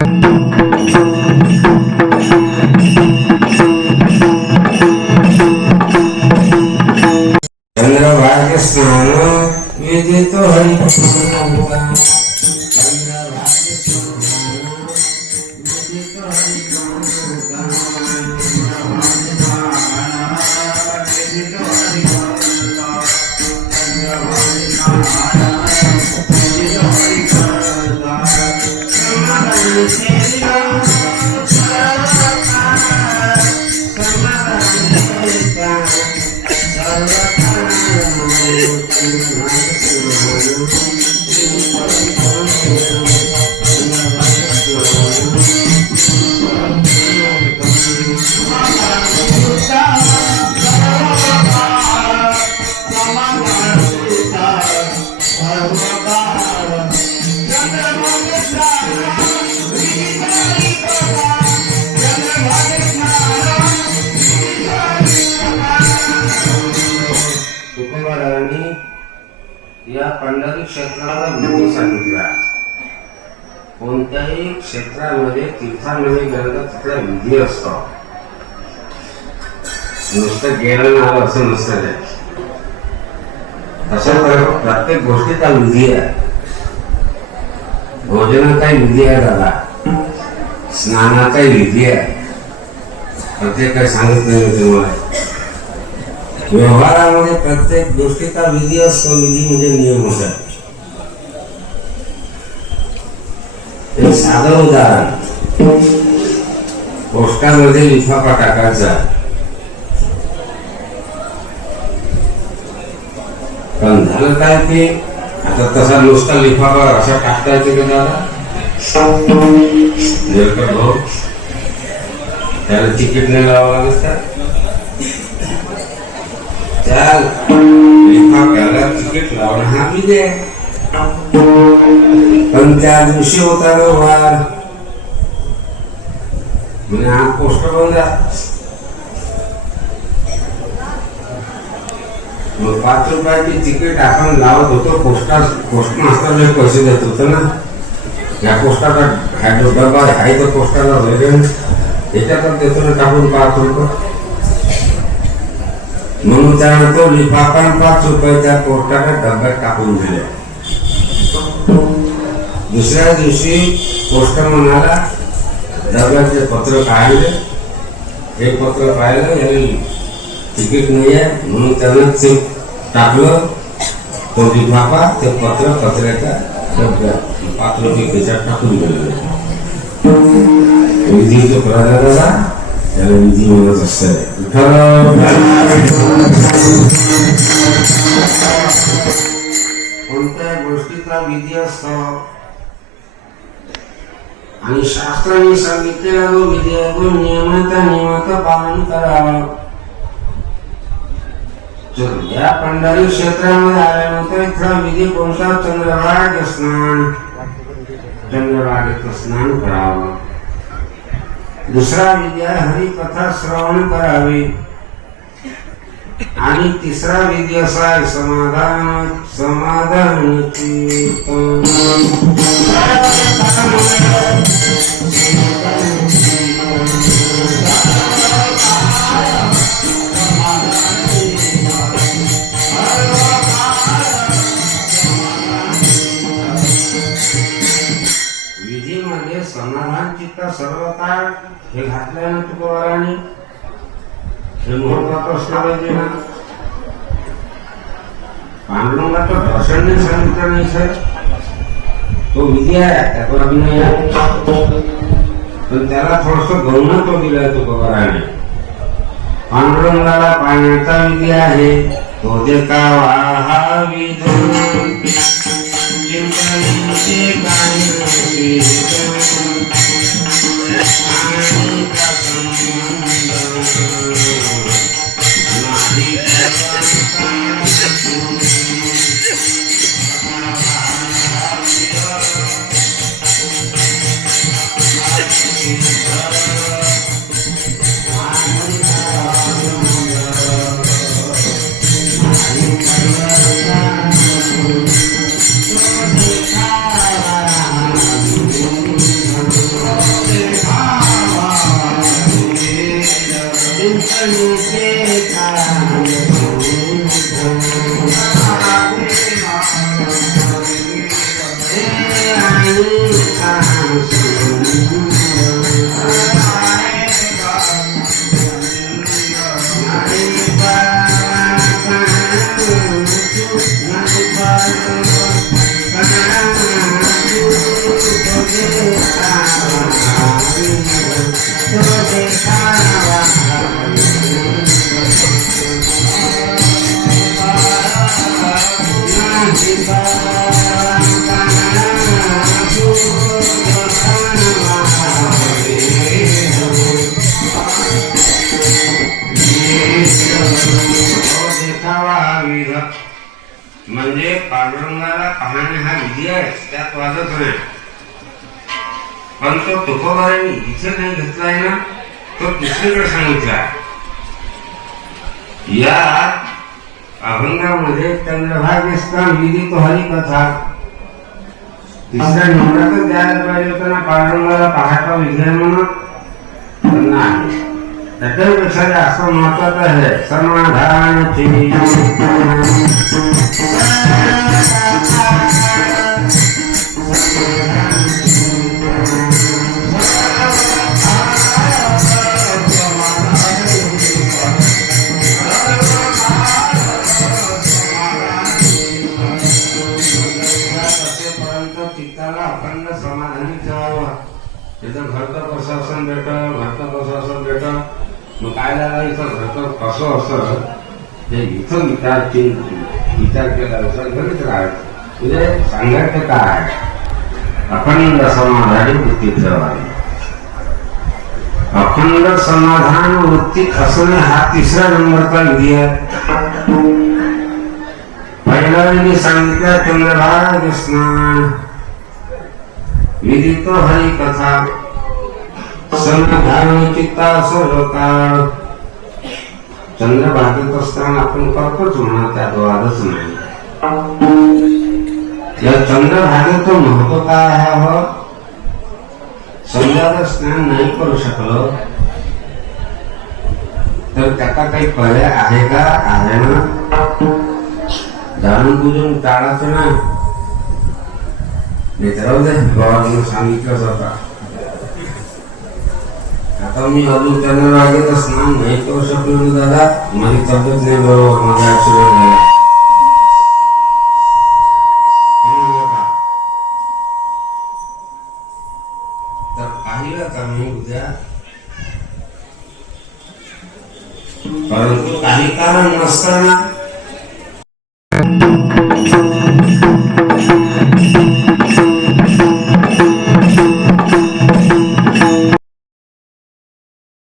चंद्रभागे स्नान विदित हरि या पंढरी क्षेत्राला विधी सांगितला. कोणत्याही क्षेत्रामध्ये तीर्थामध्ये गेलं तर तिथला विधी असतो. नुसतं गेलं आलं असं नसतं ते. तसं प्रत्येक गोष्टीचा विधी आहे. भोजनाचाही विधी आहे दादा, स्नानाचाही विधी आहे. प्रत्येक काही सांगत नाही मी तुम्हाला. व्यवहारामध्ये प्रत्येक गोष्टीचा विधी असतो. विधी म्हणजे नियम असतात. एक साधं उदाहरण, पोस्टामध्ये लिफाफा टाकायचा, पण झालं काय की आता तसा नुसता लिफाफा असा टाकता येते का दादा? भाऊ त्याला तिकीट नाही लावावं लागत का? त्या लिफाफ्याला तिकीट लावणं हा विधी आहे. पण त्या दिवशी होता व्यवहार म्हणजे हा पोस्ट बंद. मग 5 रुपयाची तिकीट आपण लावत होतो. पोस्ट मास्टरला पैसे देत होतो ना. या पोस्टाचा डबा आहे तर पोस्टाला याच्यातच देतो ना टाकून 5 रुपये. म्हणून त्याने तो लिफाफा 5 रुपये त्या पोस्टाच्या डब्यात टाकून दिले. दुसऱ्या दिवशी पोस्टमन आला, डब्यातले पत्र काढले. हे पत्र पाहिलं, याने तिकीट नाही आहे म्हणून त्यानं ते टाकलं. तो लिफाफा ते पत्र्याच्या डब्यात 5 रुपये त्याच्यात टाकून गेले. विधी जो प्रदादा त्याला विधी म्हणत असते. कोणत्या गोष्टीचा विधी असतो आणि शास्त्राने सांगितलेला जो विधी आहे तो नियमाचं पालन करावं. या पंढरी क्षेत्रामध्ये आल्यानंतर इथला विधी कोणता? चंद्रभागे स्नान. चंद्रभागेत स्नान करावं. दुसरा विधी आहे हरिकथा श्रवण करावे. आणि तिसरा विधी असा आहे समाधान कीर्तन. विधीमध्ये समाधान चित्त सर्वता हे घातल्यानं तुकोबाराने हे महत्वाचं असलं पाहिजे ना. पांडुरंगाचं दर्शन नाही सांगितलं नाही सर. तो विधी आहे, त्याचा अभिनय आहे, पण त्याला थोडस गौण तो दिलाय तुकोबाराने. पांडुरंगाला पाहण्याचा विधी आहे. तो जे का हा विधू चिंतनीचे काही म्हणजे पांडुरंगाला पाहणे हा विधी आहे, त्यात वादच नाही. पण तो तुकोबारांनी इथे नाही घेतलाय ना, तो दुसरीकडे सांगितला. या अभंगामध्ये चंद्रभागेस्तान विधी तो हरिकथा तिसऱ्या नंबरातच द्यायला पाहिजे होतं ना, पांडुरंगाला पाहता विधी आहे म्हणून. पण नाही, त्याच्यापेक्षा जास्त महत्वाचं आहे समाधानाची. चित्ताला अखंड समाधानी ठेवावं. तिथं घरचं कसं असं भेटं, घरचं कसं असं भेटं, मग काय झालं इथं घरचं कसं असं हे इथं विचार केला घरीच राहायचं. म्हणजे सांगायचं काय, अखंड समाधानी वृत्ती ठेवावी. अखंड समाधान वृत्ती असणे हा तिसरा नंबरचा विधी आहे. पहिला विधी सांगितलं चंद्रभागा स्नान, विधी तो हरिकथा समाधान चित्ता सर्वकाळ. चंद्रभागेत असताना आपण करतोच म्हणा, त्यात वादच नाही. या चंद्रभागेचं महत्व काय आहे? समजा स्नान नाही करू शकलो तर त्याचा काही पर्याय आहे का? आहे ना, जाणून बुजून टाळायचं ना. मित्रांनो, बाबांनी सांगितलंच होता. आता मी अजून चंद्रभागेत स्नान नाही करू शकलो ना दादा, माझी तब्येत नाही बरोबर, माझा ऍक्सिडेंट झाला. तर पाहिलं का मी उद्या, परंतु काही कारण नसताना